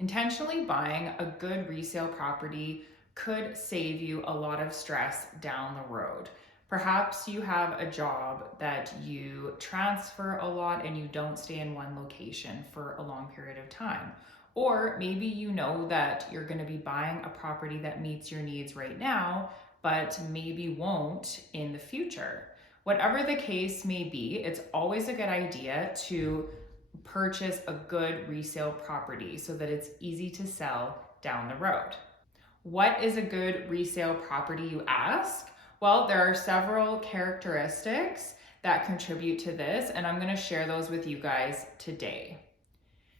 Intentionally buying a good resale property could save you a lot of stress down the road. Perhaps you have a job that you transfer a lot and you don't stay in one location for a long period of time. Or maybe you know that you're going to be buying a property that meets your needs right now, but maybe won't in the future. Whatever the case may be, it's always a good idea to purchase a good resale property so that it's easy to sell down the road. What is a good resale property, you ask? Well, there are several characteristics that contribute to this, and I'm going to share those with you guys today.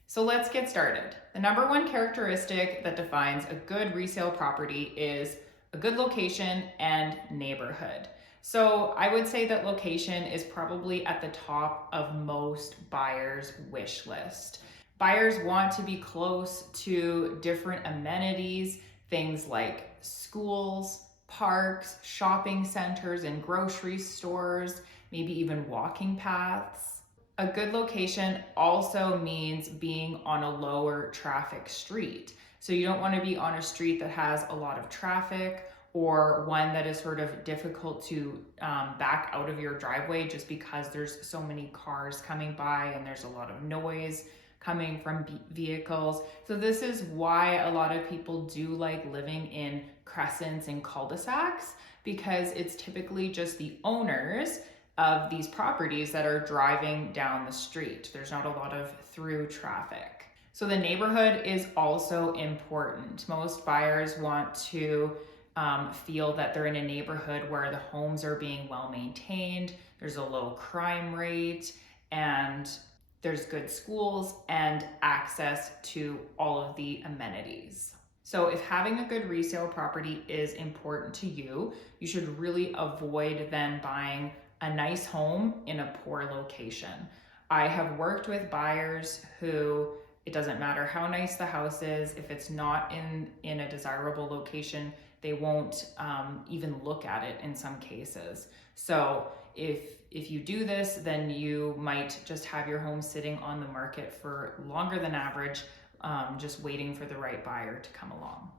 So let's get started. The number one characteristic that defines a good resale property is a good location and neighborhood. So I would say that location is probably at the top of most buyers' wish list. Buyers want to be close to different amenities, things like schools, parks, shopping centers, and grocery stores, maybe even walking paths. A good location also means being on a lower traffic street. So you don't want to be on a street that has a lot of traffic or one that is sort of difficult to back out of your driveway just because there's so many cars coming by and there's a lot of noise coming from vehicles. So this is why a lot of people do like living in crescents and cul-de-sacs, because it's typically just the owners of these properties that are driving down the street. There's not a lot of through traffic. So the neighborhood is also important. Most buyers want to feel that they're in a neighborhood where the homes are being well maintained, there's a low crime rate, and there's good schools and access to all of the amenities. So if having a good resale property is important to you, you should really avoid then buying a nice home in a poor location. I have worked with buyers who, it doesn't matter how nice the house is, if it's not in a desirable location, they won't even look at it in some cases. So if you do this, then you might just have your home sitting on the market for longer than average, just waiting for the right buyer to come along.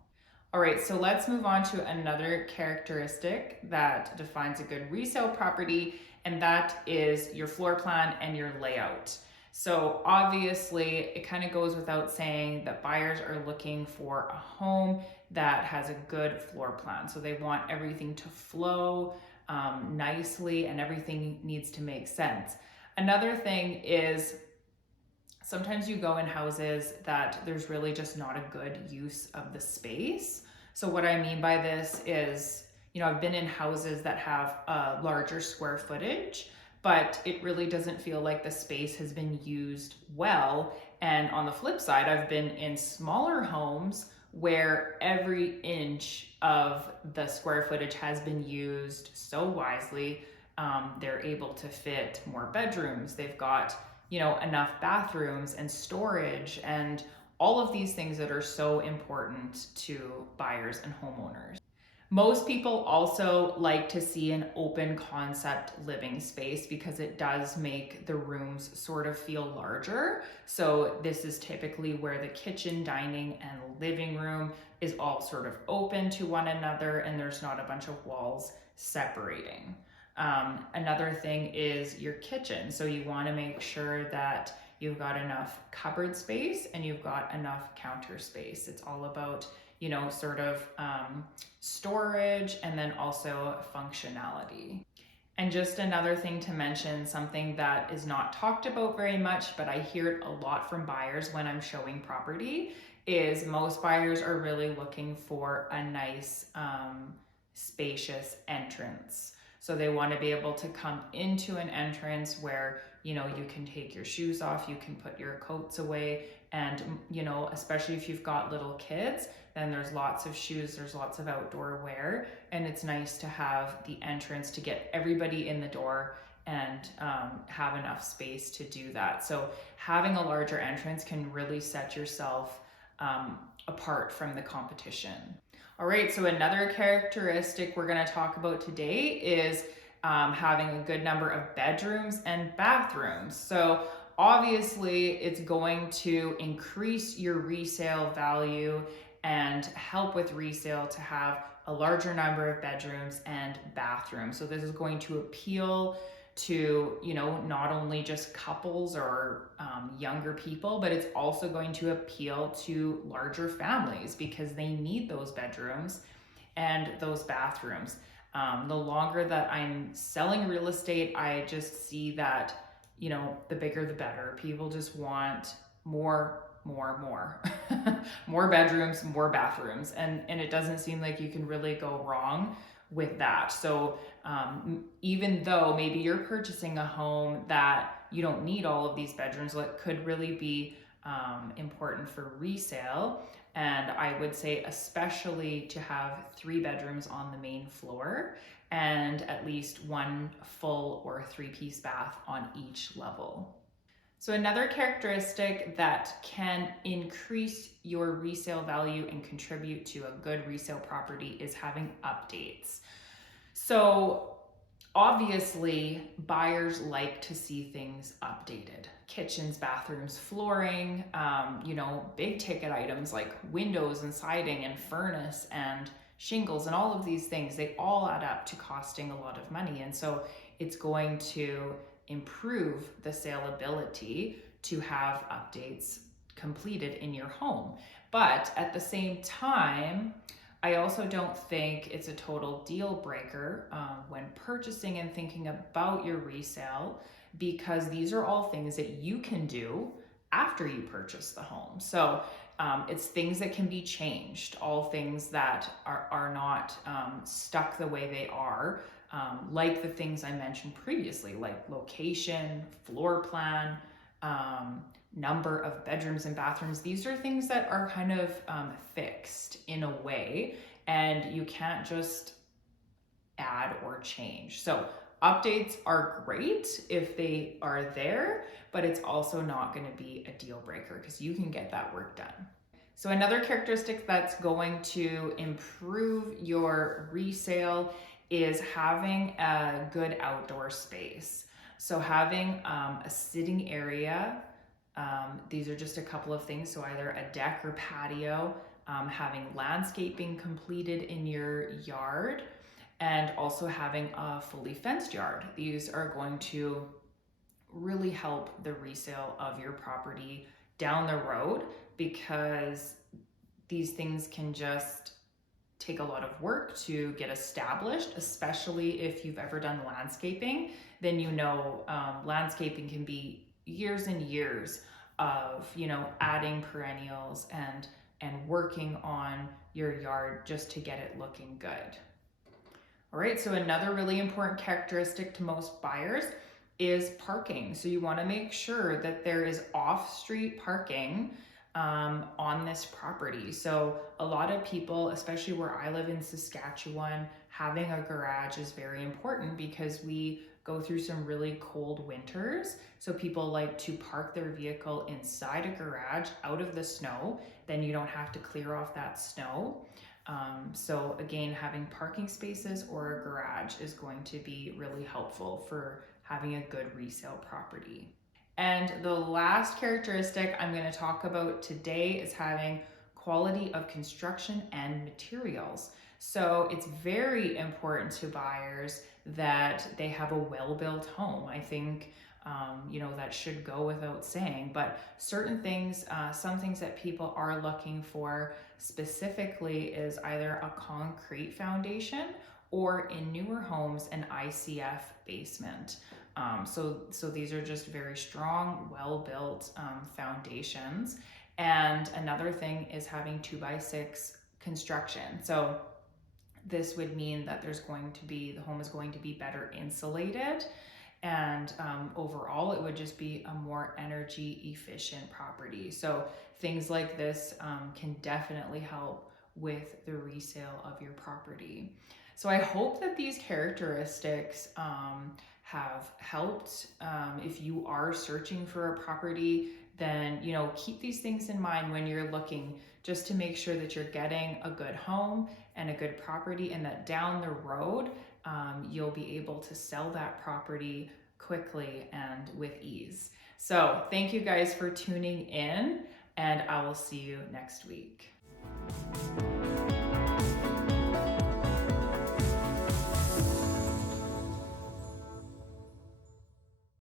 All right, so let's move on to another characteristic that defines a good resale property, and that is your floor plan and your layout. So obviously, it kind of goes without saying that buyers are looking for a home that has a good floor plan. So they want everything to flow nicely and everything needs to make sense. Another thing is sometimes you go in houses that there's really just not a good use of the space. So what I mean by this is, I've been in houses that have a larger square footage, but it really doesn't feel like the space has been used well. And on the flip side, I've been in smaller homes where every inch of the square footage has been used so wisely. They're able to fit more bedrooms. They've got, enough bathrooms and storage and all of these things that are so important to buyers and homeowners. Most people also like to see an open concept living space because it does make the rooms sort of feel larger. So this is typically where the kitchen, dining, and living room is all sort of open to one another and there's not a bunch of walls separating. Another thing is your kitchen. So you want to make sure that you've got enough cupboard space and you've got enough counter space. It's all about sort of storage and then also functionality. And just another thing to mention, something that is not talked about very much, but I hear it a lot from buyers when I'm showing property, is most buyers are really looking for a nice, spacious entrance. So they want to be able to come into an entrance where, you can take your shoes off, you can put your coats away, and, especially if you've got little kids, then there's lots of shoes, there's lots of outdoor wear, and it's nice to have the entrance to get everybody in the door and have enough space to do that. So having a larger entrance can really set yourself apart from the competition. All right, so another characteristic we're going to talk about today is having a good number of bedrooms and bathrooms. So obviously it's going to increase your resale value and help with resale to have a larger number of bedrooms and bathrooms. So this is going to appeal to, not only just couples or younger people, but it's also going to appeal to larger families because they need those bedrooms and those bathrooms. The longer that I'm selling real estate, I just see that, the bigger the better. People just want more, more, more bedrooms, more bathrooms. And it doesn't seem like you can really go wrong with that. So even though maybe you're purchasing a home that you don't need all of these bedrooms, what could really be important for resale, and I would say especially to have 3 bedrooms on the main floor and at least 1 full or 3-piece bath on each level. So another characteristic that can increase your resale value and contribute to a good resale property is having updates. So obviously, buyers like to see things updated. Kitchens, bathrooms, flooring, big ticket items like windows and siding and furnace and shingles and all of these things, they all add up to costing a lot of money. And so it's going to improve the saleability to have updates completed in your home. But at the same time, I also don't think it's a total deal breaker when purchasing and thinking about your resale, because these are all things that you can do after you purchase the home. So it's things that can be changed, all things that are not stuck the way they are, like the things I mentioned previously, like location, floor plan, number of bedrooms and bathrooms. These are things that are kind of fixed in a way, and you can't just add or change. So updates are great if they are there, but it's also not going to be a deal breaker because you can get that work done. So another characteristic that's going to improve your resale is having a good outdoor space. So having a sitting area, these are just a couple of things. So either a deck or patio, having landscaping completed in your yard, and also having a fully fenced yard. These are going to really help the resale of your property down the road, because these things can just take a lot of work to get established, especially if you've ever done landscaping. Then landscaping can be years and years of adding perennials and working on your yard just to get it looking good. All right, so another really important characteristic to most buyers is parking. So you want to make sure that there is off-street parking on this property. So a lot of people, especially where I live in Saskatchewan, having a garage is very important because we go through some really cold winters. So people like to park their vehicle inside a garage out of the snow. Then you don't have to clear off that snow. So again, having parking spaces or a garage is going to be really helpful for having a good resale property. And the last characteristic I'm going to talk about today is having quality of construction and materials. So it's very important to buyers that they have a well-built home. I think that should go without saying, but certain things, some things that people are looking for specifically is either a concrete foundation or in newer homes, an ICF basement. So these are just very strong, well-built foundations. And another thing is having 2x6 construction. So this would mean that the home is going to be better insulated, and overall it would just be a more energy efficient property. So things like this can definitely help with the resale of your property. So I hope that these characteristics have helped. If you are searching for a property, then keep these things in mind when you're looking, just to make sure that you're getting a good home and a good property, and that down the road you'll be able to sell that property quickly and with ease. So thank you guys for tuning in, and I will see you next week.